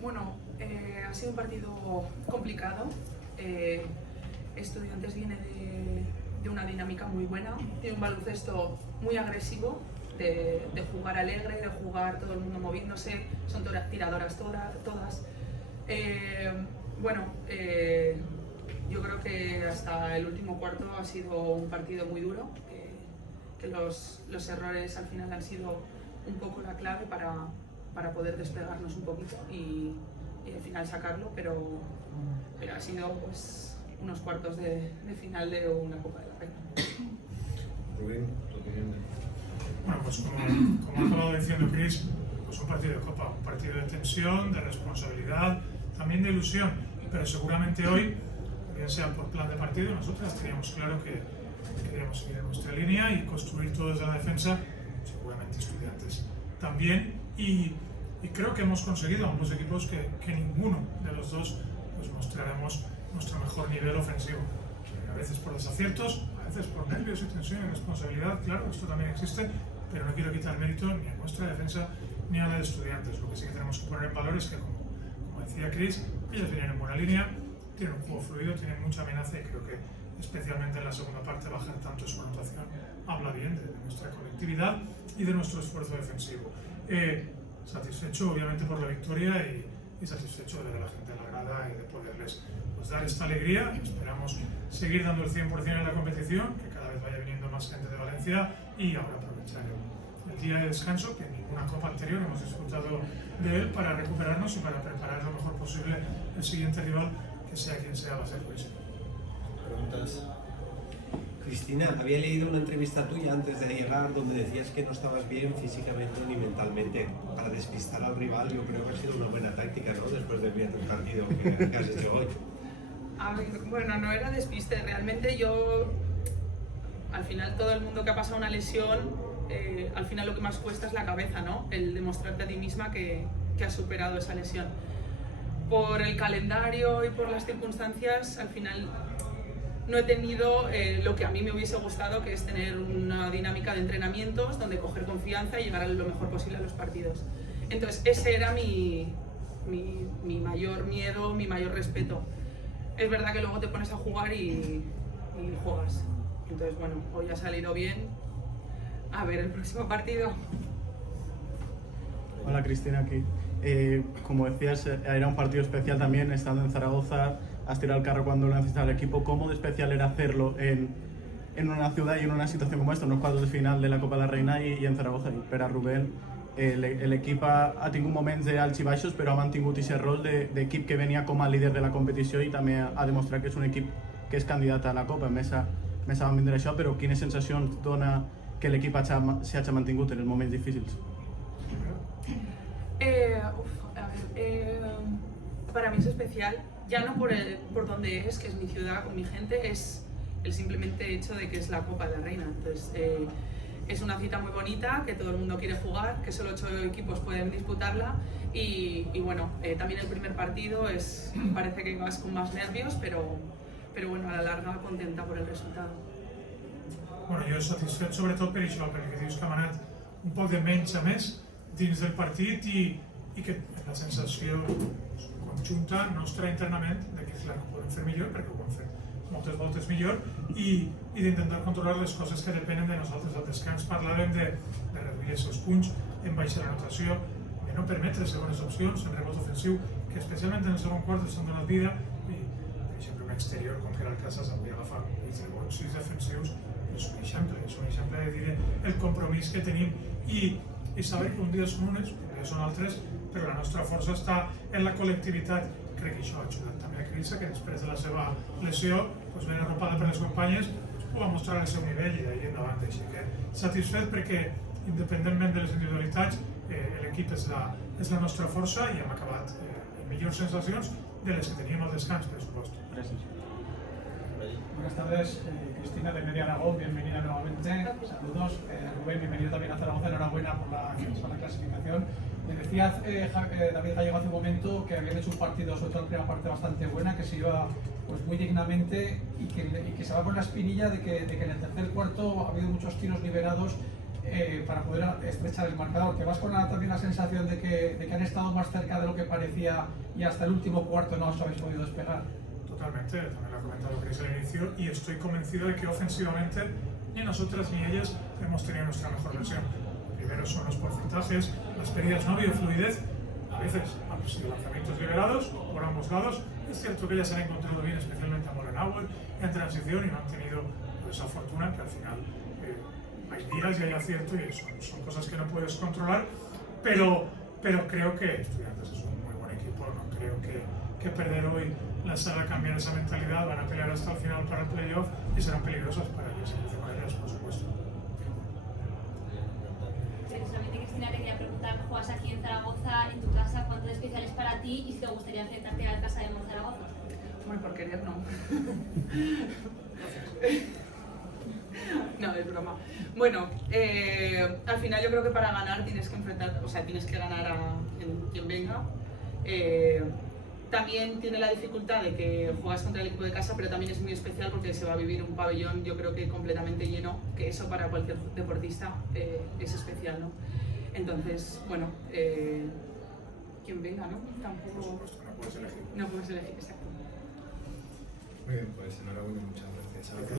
Bueno, ha sido un partido complicado. Estudiantes viene de una dinámica muy buena, tiene un baloncesto muy agresivo, de jugar alegre, de jugar todo el mundo moviéndose, son tiradoras todas. Yo creo que hasta el último cuarto ha sido un partido muy duro, que los errores al final han sido un poco la clave para poder despegarnos un poquito y al final sacarlo, pero ha sido pues unos cuartos de final de una Copa de la Reina. Rubén, tu opinión. Bueno, pues como ha acabado diciendo Chris, pues un partido de Copa, un partido de tensión, de responsabilidad, también de ilusión, pero seguramente hoy, bien sea por plan de partido, nosotros teníamos claro que queríamos seguir en nuestra línea y construir todo desde la defensa, seguramente Estudiantes también, y creo que hemos conseguido a ambos equipos que ninguno de los dos pues mostraremos nuestro mejor nivel ofensivo. A veces por desaciertos, a veces por nervios y tensión y responsabilidad, claro, esto también existe, pero no quiero quitar mérito ni a nuestra defensa ni a la de Estudiantes. Lo que sí que tenemos que poner en valor es que, como decía Chris, ellos vienen en buena línea, tienen un juego fluido, tienen mucha amenaza y creo que especialmente en la segunda parte bajar tanto su anotación habla bien de nuestra colectividad y de nuestro esfuerzo defensivo. Satisfecho obviamente por la victoria y satisfecho de ver a la gente en la grada y de poderles pues, dar esta alegría. Esperamos seguir dando el 100% en la competición, que cada vez vaya viniendo más gente de Valencia y ahora aprovechar el día de descanso, que en ninguna copa anterior hemos disfrutado de él, para recuperarnos y para preparar lo mejor posible el siguiente rival, que sea quien sea, va a ser buenísimo. Preguntas. Cristina, había leído una entrevista tuya antes de llegar donde decías que no estabas bien físicamente ni mentalmente. Para despistar al rival, yo creo que ha sido una buena táctica, ¿no? Después del partido que has hecho hoy. A ver, bueno, no era despiste, realmente yo, al final todo el mundo que ha pasado una lesión, al final lo que más cuesta es la cabeza, ¿no? El demostrarte a ti misma que has superado esa lesión. Por el calendario y por las circunstancias, al final no he tenido lo que a mí me hubiese gustado, que es tener una dinámica de entrenamientos donde coger confianza y llegar a lo mejor posible a los partidos. Entonces ese era mi mayor miedo, mi mayor respeto. Es verdad que luego te pones a jugar y juegas. Entonces bueno, hoy ha salido bien. A ver el próximo partido. Hola Cristina, aquí. Como decías, era un partido especial también, estando en Zaragoza. Has tirado el carro cuando lo necesitaba el equipo. ¿Cómo de especial era hacerlo en una ciudad y en una situación como esta, en los cuartos de final de la Copa de la Reina y en Zaragoza? I per a Rubén, l'equip ha tingut moments d'alts i baixos, però ha mantingut aquest rol d'equip que venia com a líder de la competició i també ha demostrat que és un equip que és candidat a la Copa. Més van vindre això, però quines sensacions dona que l'equip s'hagi mantingut en els moments difícils? Para mí es especial, ya no por donde es, que es mi ciudad con mi gente, es el simplemente hecho de que es la Copa de la Reina. Entonces, es una cita muy bonita, que todo el mundo quiere jugar, que solo 8 equipos pueden disputarla y bueno, también el primer partido parece que vas con más nervios, pero bueno, a la larga contenta por el resultado. Bueno, jo satisfet sobretot per això, perquè dius que hem anat un poc de menys a més dins del partit i que la sensació conjunta nostra internament de que clar, ho podem fer millor, perquè ho hem fet moltes voltes millor i d'intentar controlar les coses que depenen de nosaltres. Al descans parlàvem de reduir els seus punts, en baixar la notació, de no permetre segones opcions en rebot ofensiu, que especialment en el segon quart s'han donat vida i, per exemple, un exterior com que era el Casas hauria agafat 6 defensius. És un exemple de dir el compromís que tenim i saber que un dia són unes, un dia són altres, però la nostra força està en la col·lectivitat. Crec que això ha ajudat també a Crisa, que després de la seva lesió, ben arropada per les companyes, va mostrar el seu nivell i d'ahir endavant. Així que satisfet perquè, independentment de les individualitats, l'equip és la nostra força i hem acabat amb millors sensacions de les que teníem al descans, per supost. Gràcies. Buenas tardes, Cristina de Media Aragón, bienvenida nuevamente. Saludos. Rubén, bienvenido también a Zaragoza, enhorabuena por la clasificación. Me decía David Gallego hace un momento que habían hecho un partido, sobre todo en primera parte, bastante buena, que se iba pues, muy dignamente y que se va con la espinilla de que en el tercer cuarto ha habido muchos tiros liberados para poder estrechar el marcador. ¿Que vas con también la sensación de que han estado más cerca de lo que parecía y hasta el último cuarto no os habéis podido despegar? Totalmente, también lo ha comentado Chris al inicio, y estoy convencido de que ofensivamente ni nosotras ni ellas hemos tenido nuestra mejor versión. Primero son los porcentajes, las pérdidas, no ha habido fluidez, a veces han sido lanzamientos liberados por ambos lados. Es cierto que ellas se han encontrado bien, especialmente a Morenauer en transición, y no han tenido esa fortuna que al final hay días y hay acierto, y son cosas que no puedes controlar, pero creo que Estudiantes es un muy buen equipo. No creo que perder hoy las haga cambiar esa mentalidad. Van a pelear hasta el final para el playoff y serán peligrosas para ellos y encima de ellas, por supuesto. Solamente, Cristina, te quería preguntar, juegas aquí en Zaragoza, en tu casa, ¿cuánto de especial es para ti y si te gustaría enfrentarte a la casa de Zaragoza? Bueno, por querer no. No, es broma. Bueno, al final yo creo que para ganar tienes que enfrentar, o sea, tienes que ganar a quien venga. También tiene la dificultad de que juegas contra el equipo de casa, pero también es muy especial porque se va a vivir un pabellón, yo creo que completamente lleno, que eso para cualquier deportista es especial, ¿no? Entonces, bueno, quien venga, ¿no? Tampoco... Por supuesto, no puedes elegir. No puedes elegir, exacto. Muy bien, pues enhorabuena, muchas gracias.